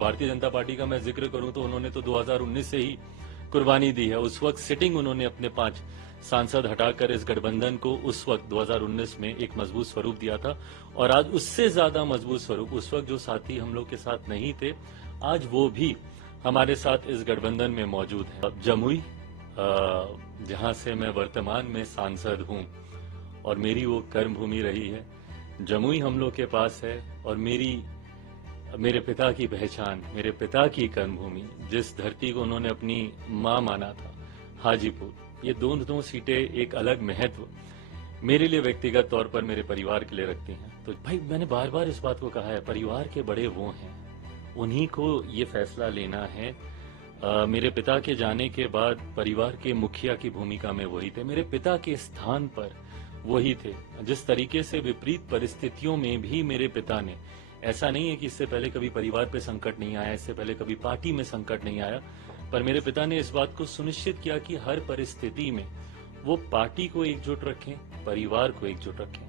Bharatiya Janata party का मैं जिक्र करूं तो उन्होंने तो 2019 से ही कुर्बानी दी है। उस वक्त सिटिंग उन्होंने अपने 5 सांसद हटाकर इस गठबंधन को उस वक्त 2019 में एक मजबूत स्वरूप दिया था और आज उससे ज्यादा मजबूत स्वरूप, उस वक्त जो साथी हम लोग के साथ नहीं थे, आज वो भी हमारे साथ इस गठबंधन में मौजूद है। जमुई, जहां से मैं वर्तमान में सांसद हूं और मेरी वो कर्म भूमि रही है, जमुई हम लोग के पास है और मेरे पिता की पहचान, मेरे पिता की कर्मभूमि, जिस धरती को उन्होंने अपनी मां माना था, हाजीपुर, ये दोनों सीटें एक अलग महत्व मेरे लिए व्यक्तिगत तौर पर मेरे परिवार के लिए रखती हैं। तो भाई मैंने बार बार इस बात को कहा है, परिवार के बड़े वो हैं, उन्हीं को ये फैसला लेना है। मेरे पिता के जाने के बाद परिवार के मुखिया की भूमिका में वही थे, मेरे पिता के स्थान पर वही थे। जिस तरीके से विपरीत परिस्थितियों में भी मेरे पिता ने, ऐसा नहीं है कि इससे पहले कभी परिवार पे संकट नहीं आया, इससे पहले कभी पार्टी में संकट नहीं आया, पर मेरे पिता ने इस बात को सुनिश्चित किया कि हर परिस्थिति में वो पार्टी को एकजुट रखें, परिवार को एकजुट रखें।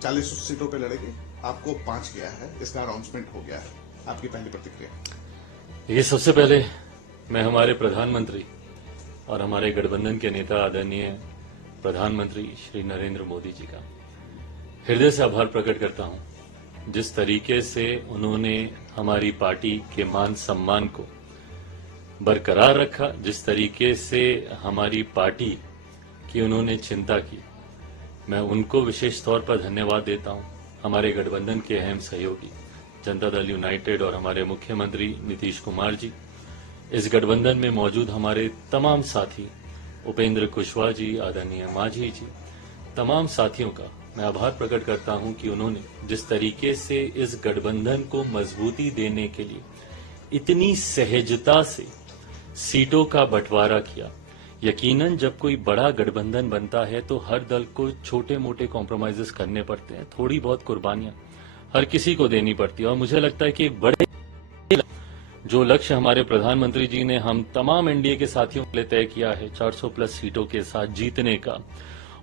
40 सीटों पे लड़ेंगे, आपको 5 किया है, इसका अनाउंसमेंट हो गया है, आपकी पहली प्रतिक्रिया? ये सबसे पहले मैं हमारे प्रधानमंत्री और हमारे गठबंधन के नेता आदरणीय प्रधानमंत्री श्री नरेंद्र मोदी जी का हृदय से आभार प्रकट करता हूं। जिस तरीके से उन्होंने हमारी पार्टी के मान सम्मान को बरकरार रखा, जिस तरीके से हमारी पार्टी की उन्होंने चिंता की, मैं उनको विशेष तौर पर धन्यवाद देता हूं। हमारे गठबंधन के अहम सहयोगी जनता दल यूनाइटेड और हमारे मुख्यमंत्री नीतीश कुमार जी, इस गठबंधन में मौजूद हमारे तमाम साथी, उपेंद्र कुशवाहा जी, आदरणीय मांझी जी, तमाम साथियों का मैं आभार प्रकट करता हूं कि उन्होंने जिस तरीके से इस गठबंधन को मजबूती देने के लिए इतनी सहजता से सीटों का बंटवारा किया। यकीनन जब कोई बड़ा गठबंधन बनता है तो हर दल को छोटे मोटे कॉम्प्रोमाइजेस करने पड़ते हैं, थोड़ी बहुत कुर्बानियां हर किसी को देनी पड़ती है और मुझे लगता है कि एक बड़े जो लक्ष्य हमारे प्रधानमंत्री जी ने हम तमाम एनडीए के साथियों के लिए तय किया है 400 प्लस सीटों के साथ जीतने का,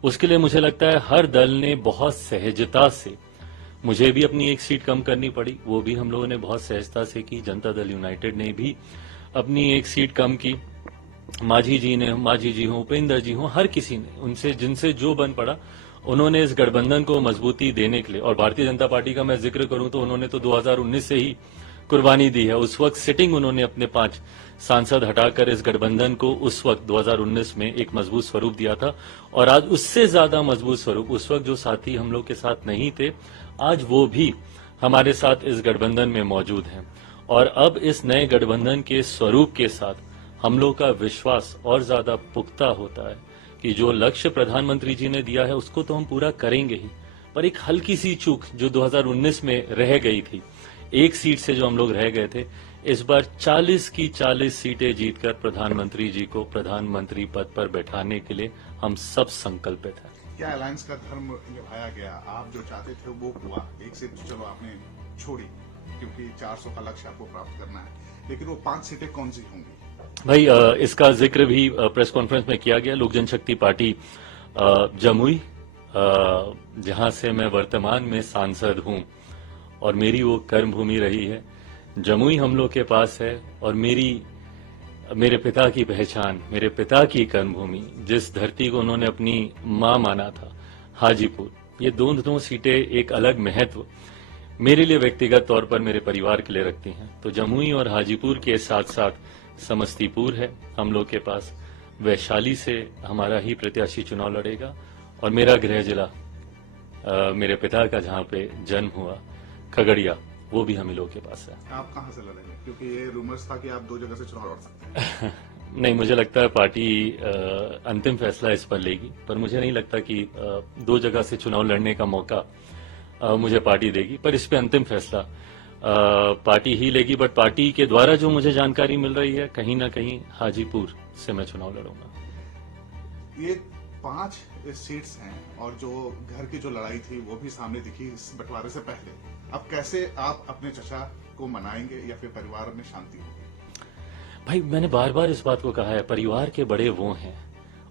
उसके लिए मुझे लगता है हर दल ने बहुत सहजता से, मुझे भी अपनी एक सीट कम करनी पड़ी, वो भी हम लोगों ने बहुत सहजता से की। जनता दल यूनाइटेड ने भी अपनी एक सीट कम की, मांझी जी हों, उपेंद्र जी हों, हर किसी ने, उनसे जिनसे जो बन पड़ा, उन्होंने इस गठबंधन को मजबूती देने के लिए, और भारतीय जनता पार्टी का मैं जिक्र करूं तो उन्होंने तो 2019 से ही कुर्बानी दी है। उस वक्त सिटिंग उन्होंने अपने 5 सांसद हटाकर इस गठबंधन को उस वक्त 2019 में एक मजबूत स्वरूप दिया था और आज उससे ज्यादा मजबूत स्वरूप, उस वक्त जो साथी हम लोग के साथ नहीं थे, आज वो भी हमारे साथ इस गठबंधन में मौजूद हैं। और अब इस नए गठबंधन के स्वरूप के साथ हम लोग का विश्वास और ज्यादा पुख्ता होता है कि जो लक्ष्य प्रधानमंत्री जी ने दिया है उसको तो हम पूरा करेंगे ही, पर एक हल्की सी चूक जो 2019 में रह गई थी, एक सीट से जो हम लोग रह गए थे, इस बार 40 की 40 सीटें जीतकर प्रधानमंत्री जी को प्रधानमंत्री पद पर बैठाने के लिए हम सब संकल्पित हैं। क्या अलायंस का धर्म निभाया गया? आप जो चाहते थे वो हुआ, एक सीट चलो आपने छोड़ी क्योंकि 400 का लक्ष्य आपको प्राप्त करना है, लेकिन वो 5 सीटें कौन सी होंगी? भाई इसका जिक्र भी प्रेस कॉन्फ्रेंस में किया गया। लोक जनशक्ति पार्टी जमुई, जहां से मैं वर्तमान में सांसद हूं और मेरी वो कर्म भूमि रही है, जमुई हम लोग के पास है और मेरे पिता की पहचान, मेरे पिता की कर्म भूमि, जिस धरती को उन्होंने अपनी मां माना था, हाजीपुर, ये दोनों सीटें एक अलग महत्व मेरे लिए व्यक्तिगत तौर पर मेरे परिवार के लिए रखती हैं। तो जमुई और हाजीपुर के साथ साथ समस्तीपुर है हम लोग के पास, वैशाली से हमारा ही प्रत्याशी चुनाव लड़ेगा और मेरा गृह जिला, मेरे पिता का जहां पे जन्म हुआ, खगड़िया, वो भी हम ही लोग के पास है। आप कहां से लड़ेंगे? क्योंकि ये रूमर्स था कि आप 2 जगह से चुनाव लड़ सकते हैं। नहीं, मुझे लगता है पार्टी अंतिम फैसला इस पर लेगी, पर मुझे नहीं लगता कि 2 जगह से चुनाव लड़ने का मौका मुझे पार्टी देगी, पर इस पे अंतिम फैसला पार्टी ही लेगी। बट पार्टी के द्वारा जो मुझे जानकारी मिल रही है, कहीं ना कहीं हाजीपुर से मैं चुनाव लड़ूंगा। ये 5 सीट्स हैं और जो घर की जो लड़ाई थी वो भी सामने दिखी इस बंटवारे से पहले। अब कैसे आप अपने चचा को मनाएंगे या फिर परिवार में शांति होगी? भाई मैंने बार बार इस बात को कहा है, परिवार के बड़े वो हैं,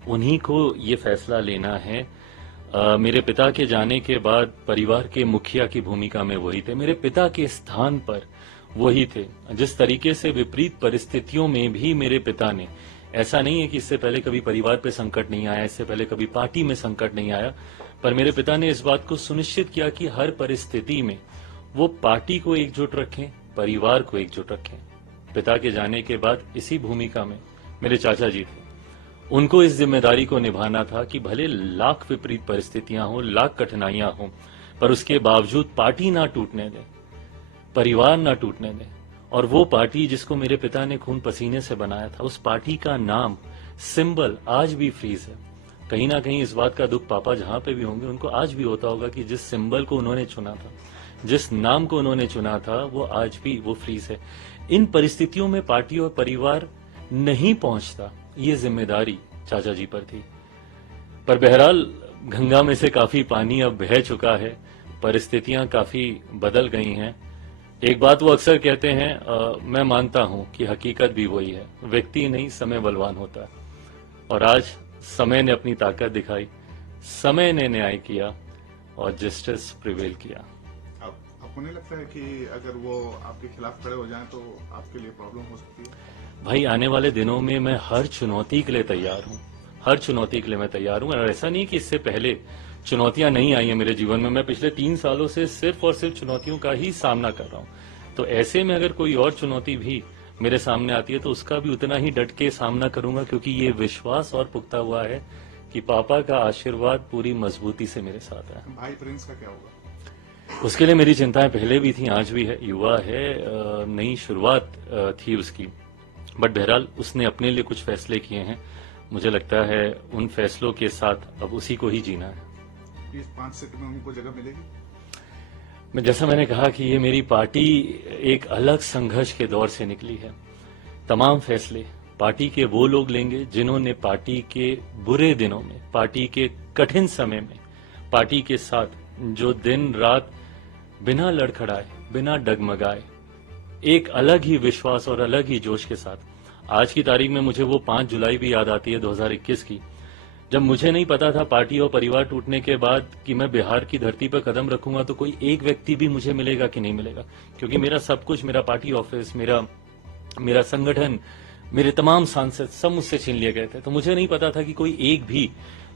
उन्हीं को ये फैसला लेना है। मेरे पिता के जाने के बाद परिवार के मुखिया की भूमिका में वही थे, मेरे पिता के स्थान पर वो ही थे। जिस तरीके से विपरीत परिस्थितियों में भी मेरे पिता ने, ऐसा नहीं है कि इससे पहले कभी परिवार पे संकट नहीं आया, इससे पहले कभी पार्टी में संकट नहीं आया, पर मेरे पिता ने इस बात को सुनिश्चित किया कि हर परिस्थिति में वो पार्टी को एकजुट रखें, परिवार को एकजुट रखें। पिता के जाने के बाद इसी भूमिका में मेरे चाचा जी थे। उनको इस जिम्मेदारी को निभाना था कि भले लाख विपरीत परिस्थितियां हों, लाख कठिनाइयां हों, पर उसके बावजूद पार्टी ना टूटने दें, परिवार ना टूटने दें। और वो पार्टी जिसको मेरे पिता ने खून पसीने से बनाया था, उस पार्टी का नाम, सिंबल आज भी फ्रीज है। कहीं ना कहीं इस बात का दुख पापा जहां पे भी होंगे उनको आज भी होता होगा कि जिस सिंबल को उन्होंने चुना था, जिस नाम को उन्होंने चुना था, वो आज भी वो फ्रीज है। इन परिस्थितियों में पार्टी और परिवार नहीं पहुंचता, ये जिम्मेदारी चाचा जी पर थी। पर बहरहाल गंगा में से काफी पानी अब बह चुका है, परिस्थितियां काफी बदल गई हैं। एक बात वो अक्सर कहते हैं, मैं मानता हूं कि हकीकत भी वही है, व्यक्ति नहीं समय बलवान होता है। और आज समय ने अपनी ताकत दिखाई, समय ने न्याय किया और जस्टिस प्रिवेल किया। अब आपको नहीं लगता है कि अगर वो आपके खिलाफ खड़े हो जाएं तो आपके लिए प्रॉब्लम हो सकती है? भाई आने वाले दिनों में मैं हर चुनौती के लिए तैयार हूं, हर चुनौती के लिए मैं तैयार हूं। और ऐसा नहीं कि इससे पहले चुनौतियां नहीं आई हैं मेरे जीवन में, मैं पिछले 3 सालों से सिर्फ और सिर्फ चुनौतियों का ही सामना कर रहा हूं। तो ऐसे में अगर कोई और चुनौती भी मेरे सामने आती है तो उसका भी उतना ही डट के सामना करूंगा, क्योंकि ये विश्वास और पुख्ता हुआ है कि पापा का आशीर्वाद पूरी मजबूती से मेरे साथ है। भाई प्रिंस का क्या होगा? उसके लिए मेरी चिंताएं पहले भी थी, आज भी है। युवा है, नई शुरुआत थी उसकी, बट बहरहाल उसने अपने लिए कुछ फैसले किए हैं। मुझे लगता है उन फैसलों के साथ अब उसी को ही जीना है। इस 5 सीट में उनको जगह मिलेगी? जैसा मैंने कहा कि ये मेरी पार्टी एक अलग संघर्ष के दौर से निकली है। तमाम फैसले पार्टी के वो लोग लेंगे जिन्होंने पार्टी के बुरे दिनों में, पार्टी के कठिन समय में पार्टी के साथ जो दिन रात बिना लड़खड़ाए, बिना डगमगाए, एक अलग ही विश्वास और अलग ही जोश के साथ। आज की तारीख में मुझे वो 5 जुलाई भी याद आती है 2021 की, जब मुझे नहीं पता था पार्टी और परिवार टूटने के बाद कि मैं बिहार की धरती पर कदम रखूंगा तो कोई एक व्यक्ति भी मुझे मिलेगा कि नहीं मिलेगा, क्योंकि मेरा सब कुछ, मेरा पार्टी ऑफिस, मेरा संगठन, मेरे तमाम सांसद सब मुझसे छीन लिए गए थे। तो मुझे नहीं पता था कि कोई एक भी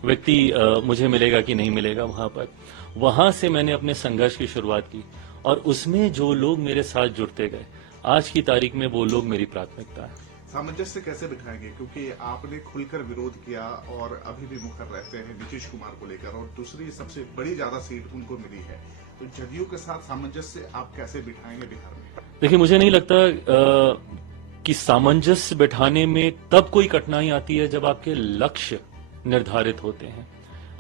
व्यक्ति मुझे मिलेगा कि नहीं मिलेगा वहां पर। वहां से मैंने अपने संघर्ष की शुरुआत की और उसमें जो लोग मेरे साथ जुड़ते गए, आज की तारीख में वो लोग मेरी प्राथमिकता है। सामंजस्य कैसे बिठाएंगे, क्योंकि आपने खुलकर विरोध किया और अभी भी मुखर रहते हैं नीतीश कुमार को लेकर, और दूसरी सबसे बड़ी ज्यादा सीट उनको मिली है, तो जदयू के साथ सामंजस्य आप कैसे बिठाएंगे बिहार में? देखिए, मुझे नहीं लगता कि सामंजस्य बिठाने में तब कोई कठिनाई आती है जब आपके लक्ष्य निर्धारित होते हैं।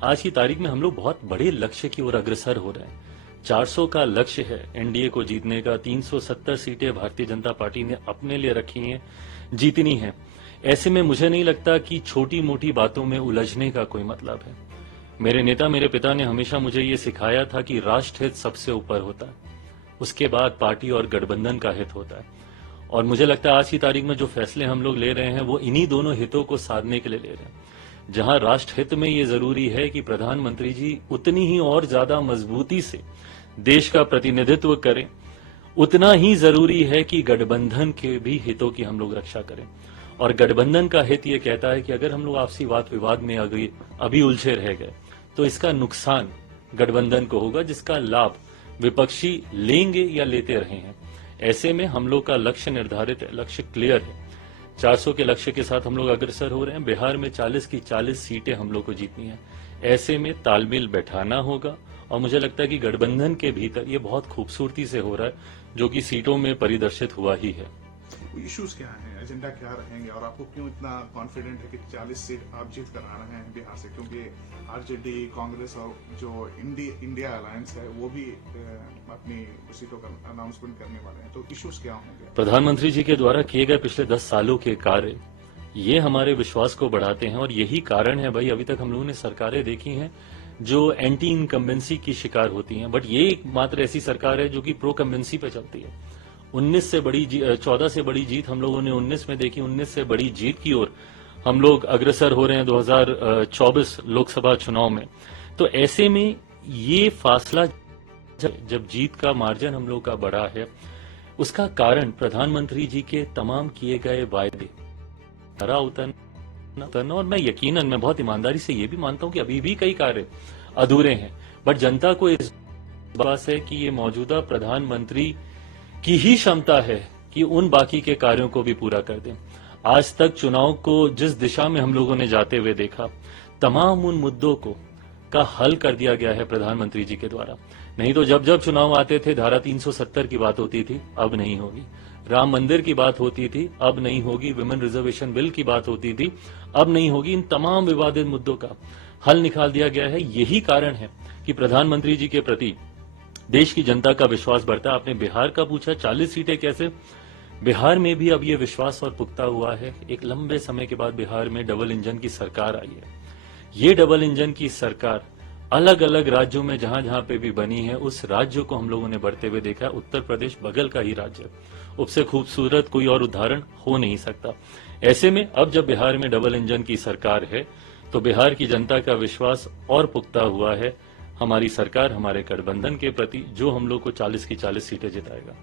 आज की तारीख में हम लोग बहुत बड़े लक्ष्य की ओर अग्रसर हो रहे हैं। 400 का लक्ष्य है एनडीए को जीतने का, 370 सीटें भारतीय जनता पार्टी ने अपने लिए रखी हैं, जीतनी है। ऐसे में मुझे नहीं लगता कि छोटी मोटी बातों में उलझने का कोई मतलब है। मेरे नेता, मेरे पिता ने हमेशा मुझे ये सिखाया था कि राष्ट्र हित सबसे ऊपर होता है, उसके बाद पार्टी और गठबंधन का हित होता है। और मुझे लगता है आज की तारीख में जो फैसले हम लोग ले रहे हैं वो इन्हीं दोनों हितों को साधने के लिए ले रहे हैं। जहां राष्ट्र हित में ये जरूरी है कि प्रधानमंत्री जी उतनी ही और ज्यादा मजबूती से देश का प्रतिनिधित्व करें, उतना ही जरूरी है कि गठबंधन के भी हितों की हम लोग रक्षा करें। और गठबंधन का हित ये कहता है कि अगर हम लोग आपसी वाद विवाद में अभी उलझे रह गए तो इसका नुकसान गठबंधन को होगा, जिसका लाभ विपक्षी लेंगे या लेते रहे हैं। ऐसे में हम लोग का लक्ष्य निर्धारित है, लक्ष्य क्लियर है। 400 के लक्ष्य के साथ हम लोग अग्रसर हो रहे हैं। बिहार में 40 की 40 सीटें हम लोग को जीतनी है। ऐसे में तालमेल बैठाना होगा और मुझे लगता है कि गठबंधन के भीतर ये बहुत खूबसूरती से हो रहा है, जो कि सीटों में परिदर्शित हुआ ही है। इश्यूज क्या हैं, एजेंडा क्या रहेंगे, और आपको क्यों इतना कॉन्फिडेंट है कि 40 सीट आप जीत कर आ रहे हैं बिहार से? क्योंकि आरजेडी, कांग्रेस और जो इंडिया अलायंस है वो भी अपनी सीटों का अनाउंसमेंट करने वाले हैं, तो इश्यूज क्या होंगे? प्रधानमंत्री जी के द्वारा किए गए पिछले 10 सालों के कार्य ये हमारे विश्वास को बढ़ाते हैं और यही कारण है भाई, अभी तक हम लोगों ने सरकारें देखी हैं जो एंटी इनकम्बेंसी की शिकार होती हैं, बट ये एकमात्र ऐसी सरकार है जो कि प्रो कम्बेंसी पे चलती है। 14 से बड़ी जीत हम लोगों ने 19 में देखी, 19 से बड़ी जीत की ओर हम लोग अग्रसर हो रहे हैं 2024 लोकसभा चुनाव में। तो ऐसे में ये फासला, जब जीत का मार्जिन हम लोग का बड़ा है, उसका कारण प्रधानमंत्री जी के तमाम किए गए वायदे खरा उतरना, और मैं यकीनन, मैं बहुत ईमानदारी से ये भी मानता हूं कि अभी भी कई कार्य अधूरे हैं, बट जनता को इस बात है कि ये मौजूदा प्रधानमंत्री की ही क्षमता है कि उन बाकी के कार्यों को भी पूरा कर दें। आज तक चुनाव को जिस दिशा में हम लोगों ने जाते हुए देखा, तमाम उन मुद्दों को का हल कर दिया गया है प्रधानमंत्री जी के द्वारा। नहीं तो जब जब चुनाव आते थे धारा 370 की बात होती थी, अब नहीं होगी। राम मंदिर की बात होती थी, अब नहीं होगी। विमेन रिजर्वेशन बिल की बात होती थी, अब नहीं होगी। इन तमाम विवादित मुद्दों का हल निकाल दिया गया है। यही कारण है कि प्रधानमंत्री जी के प्रति देश की जनता का विश्वास बढ़ता। आपने बिहार का पूछा, 40 सीटें कैसे? बिहार में भी अब ये विश्वास और पुख्ता हुआ है। एक लंबे समय के बाद बिहार में डबल इंजन की सरकार आई है। ये डबल इंजन की सरकार अलग अलग राज्यों में जहां जहां पे भी बनी है, उस राज्यों को हम लोगों ने बढ़ते हुए देखा है। उत्तर प्रदेश बगल का ही राज्य है, उससे खूबसूरत कोई और उदाहरण हो नहीं सकता। ऐसे में अब जब बिहार में डबल इंजन की सरकार है, तो बिहार की जनता का विश्वास और पुख्ता हुआ है हमारी सरकार, हमारे गठबंधन के प्रति, जो हम लोग को 40 की 40 सीटें जिताएगा।